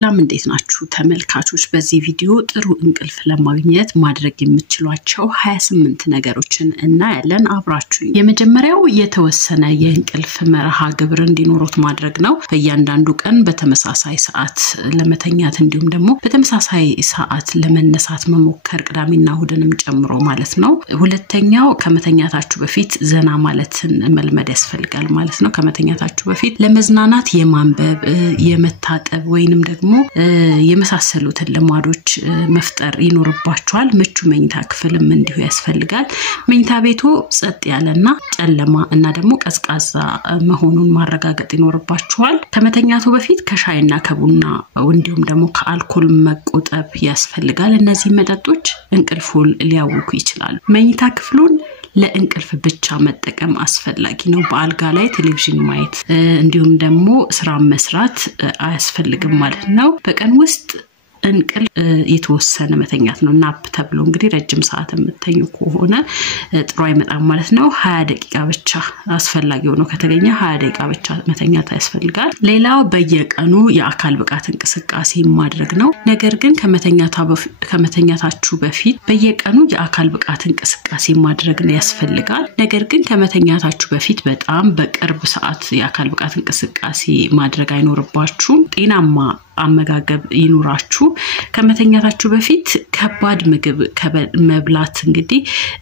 ሰላም እንዴት ናችሁ ተመልካቾች በዚህ ቪዲዮ ጥሩ እንቅልፍ ለማግኘት ማድረግ የምትችሏቸው 28 ነገሮችን እናያለን አብራችሁ የመጀመሪያው የተወሰነ የእንቅልፍ መርሃ ግብር እንዲኖሩት ማድረግ ነው በእያንዳንዱ ቀን በተመሳሳይ ሰዓት ለመተኛት እንዲሁም ደግሞ በተመሳሳይ ሰዓት ለመነሳት መሞከር ቅዳሜና እሁድንም ጨምሮ ማለት ነው ሁለተኛው ከመተኛታችሁ በፊት ዘና ማለትን መልመድ ያስፈልጋል ማለት ነው ከመተኛታችሁ በፊት ለመዝናናት የማንበብ የመታጠብ ወይንም ደግሞ የመሳሰሉትን ልማዶች መፍጠር ይኖርባችኋል ምቹ መኝታ ክፍልም እንዲሁ ያስፈልጋል መኝታ ቤቱ ጸጥ ያለና ጨለማ እና ደግሞ ቀዝቃዛ መሆኑን ማረጋገጥ ይኖርባችኋል ከመተኛቱ በፊት ከሻይና ከቡና እንዲሁም ደግሞ ከአልኮል መቆጠብ ያስፈልጋል እነዚህ መጠጦች እንቅልፉን ሊያውኩ ይችላሉ መኝታ ክፍሉን ለእንቅልፍ ብቻ መጠቀም አስፈልጊ ነው በአልጋ ላይ ቴሌቪዥን ማየት እንዲሁም ደግሞ ስራ መስራት አያስፈልግም ማለት ነው በቀን ውስጥ እንቅልፍ የተወሰነ መተኛት ነው ናፕ ተብሎ እንግዲህ ረጅም ሰዓት የምትተኙ ከሆነ ጥሩ አይመጣም ማለት ነው 20 ደቂቃ ብቻ አስፈልጊ ነው ከተገኘ 20 ደቂቃ ብቻ መተኛት ያስፈልጋል ሌላው በየቀኑ የአካል ብቃት እንቅስቃሴ ማድረግ ነው ነገር ግን ከመተኛታችሁ በፊት በየቀኑ የአካል ብቃት እንቅስቃሴ ማድረግ ነው ያስፈልጋል ነገር ግን ከመተኛታችሁ በፊት በጣም በቅርብ ሰዓት የአካል ብቃት እንቅስቃሴ ማድረግ አይኖርባችሁም ጤናማ አመጋገብ ይኑራችሁ ከመተኛታችሁ በፊት ከባድ ምግብ መብላት እንግዲህ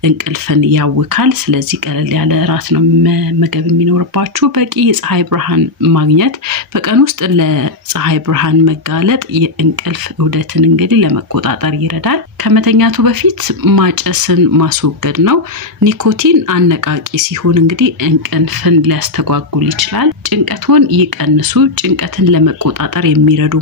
እንቅልፍን ያውካል ስለዚህ ቀለል ያለ ራት ነው መመገብ የሚኖርባችሁ በቂ የፀሐይ ብርሃን ማግኘት በቀን ውስጥ ለፀሐይ ብርሃን መጋለጥ የእንቅልፍ ዑደትን እንግዲህ ለመቆጣጠር ይረዳል ከመተኛቱ በፊት ማጨስን ማስወገድ ነው ኒኮቲን አነቃቂ ሲሆን እንግዲህ እንቅልፍን ሊያስተጓጉል ይችላል ጭንቀቱን ይቀንሱ ጭንቀትን ለመቆጣጠር የሚረዱ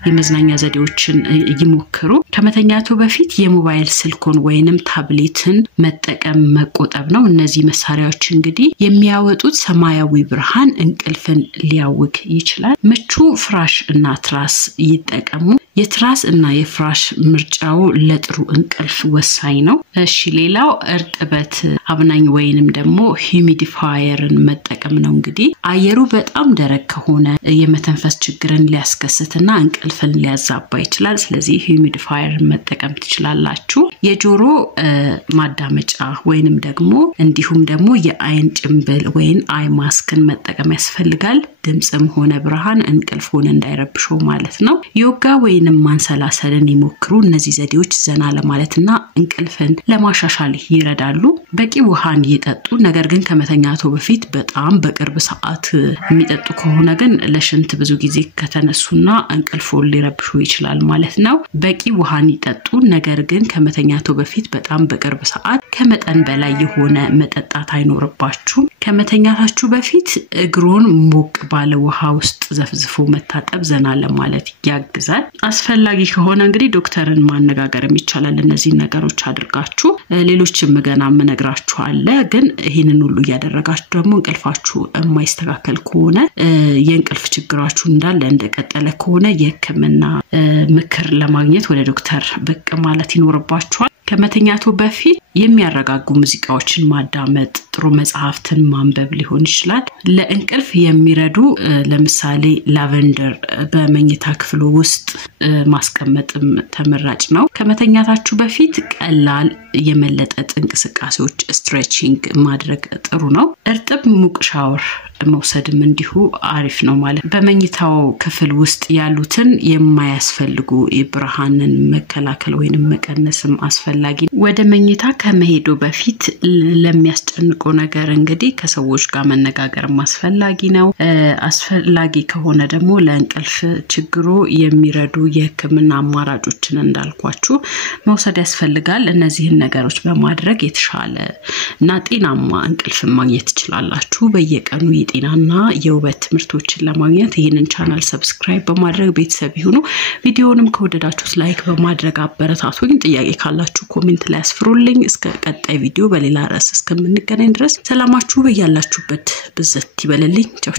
የመዝናኛ ዘዴዎችን ይሞክሩ ከመተኛቱ በፊት የሞባይል ስልኮን ወይንም ታብሌትን መጠቀም መቆጠብ ነው እነዚህ መሳሪያዎች እንግዲህ የሚያወጡት ሰማያዊ ብርሃን እንቅልፍን ሊያውክ ይችላል ምቹ ፍራሽ እና ትራስ ይጠቀሙ የትራስ እና የፍራሽ ምርጫው ለጥሩ እንቅልፍ ወሳኝ ነው እሺ ሌላው እርጥበት አብናኝ ወይንም ደግሞ ሂዩሚዲፋየርን መጠቀም ነው እንግዲህ አየሩ በጣም ደረቅ ከሆነ የመተንፈስ ችግርን ሊያስከስትና እንቅልፍን ሊያዛባ ይችላል ስለዚህ ሂዩሚዲፋየር መጠቀም ትችላላችሁ የጆሮ ማዳመጫ ወይንም ደግሞ እንዲሁም ደግሞ የአይን ጭንብል ወይን አይ ማስክን መጠቀም ያስፈልጋል ድምጽም ሆነ ብርሃን እንቅልፉን እንዳይረብሽው ማለት ነው ዮጋ ወይንም ማንሰላሰልን ይሞክሩ እነዚህ ዘዴዎች ዘና ለማለትና እንቅልፍን ለማሻሻል ይረዳሉ በቂ ውሃን ይጠጡ ነገር ግን ከመተኛቱ በፊት በጣም በቅርብ ሰዓት የሚጠጡ ከሆነ ግን ለሽንት ብዙ ጊዜ ከተነሱና እንቅልፉን ሊረብሹ ይችላል ማለት ነው በቂ ውሃን ይጠጡ ነገር ግን ከመተኛቱ በፊት በጣም በቅርብ ሰዓት ከመጠን በላይ የሆነ መጠጣት አይኖርባችሁ ከመተኛታችሁ በፊት እግሩን ሞቅ ባለ ውሃ ውስጥ ዘፍዝፎ መታጠብ ዘና ለማለት ያግዛል አስፈልጊ ከሆነ እንግዲህ ዶክተርን ማነጋገር ይቻላል እነዚህ ነገሮች አድርጋችሁ ሌሎችም ገና መነግራችሁ አለ ግን ይሄንን ሁሉ ያደረጋችሁ ደግሞ እንቅልፋችሁ የማይስተካከል ከሆነ የእንቅልፍ ችግራችሁ እንዳለ እንደቀጠለ ከሆነ የህክምና ምክር ለማግኘት ወደ ዶክተር ብቅ ማለት ይኖርባችኋል ከመተኛቱ በፊት የሚያረጋጉ ሙዚቃዎችን ማዳመጥ ጥሩ መጽሐፍትን ማንበብ ሊሆን ይችላል ለእንቅልፍ የሚረዱ ለምሳሌ ላቨንደር በመኝታ ክፍሉ ውስጥ ማስቀመጥም ተመራጭ ነው ከመተኛታችሁ በፊት ቀላል የመለጠጥ እንቅስቃሴዎች ስትሬቺንግ ማድረግ ጥሩ ነው እርጥብ ሙቅ ሻወር መውሰድም እንዲሁ አሪፍ ነው ማለት በመኝታው ክፍል ውስጥ ያሉትን የማያስፈልጉ የብርሃንን መከላከል ወይንም መቀነስም አስፈልጊ ወደ መኝታ ከመሄዱ በፊት ለሚያስጨንቁ ነገር እንግዲህ ከሰዎች ጋር መነጋገር ማስፈልጊ ነው አስፈልጊ ከሆነ ደግሞ ለእንቅልፍ ችግሩ የሚረዱ የህክምና አማራጮችን እንዳልኳችሁ መውሰድ ያስፈልጋል እነዚህ ነገሮች በማድረግ የተሻለ እና ጤናማ እንቅልፍ ማግኘት ትችላላችሁ በየቀኑ የጤናና የውበት ትምህርቶችን ለማግኘት ይሄንን ቻናል ሰብስክራይብ በማድረግ ቤተሰብ ይሁኑ ቪዲዮንም ከወደዳችሁት ላይክ በማድረግ አበረታቱኝ ጥያቄ ካላችሁ ኮሜንት ላይ አስፍሩልኝ እስከ ቀጣይ ቪዲዮ በሌላ ርዕስ እስከምንገናኝ ድረስ ሰላማችሁ በያላችሁበት ብዘት ይበልልኝ ቻው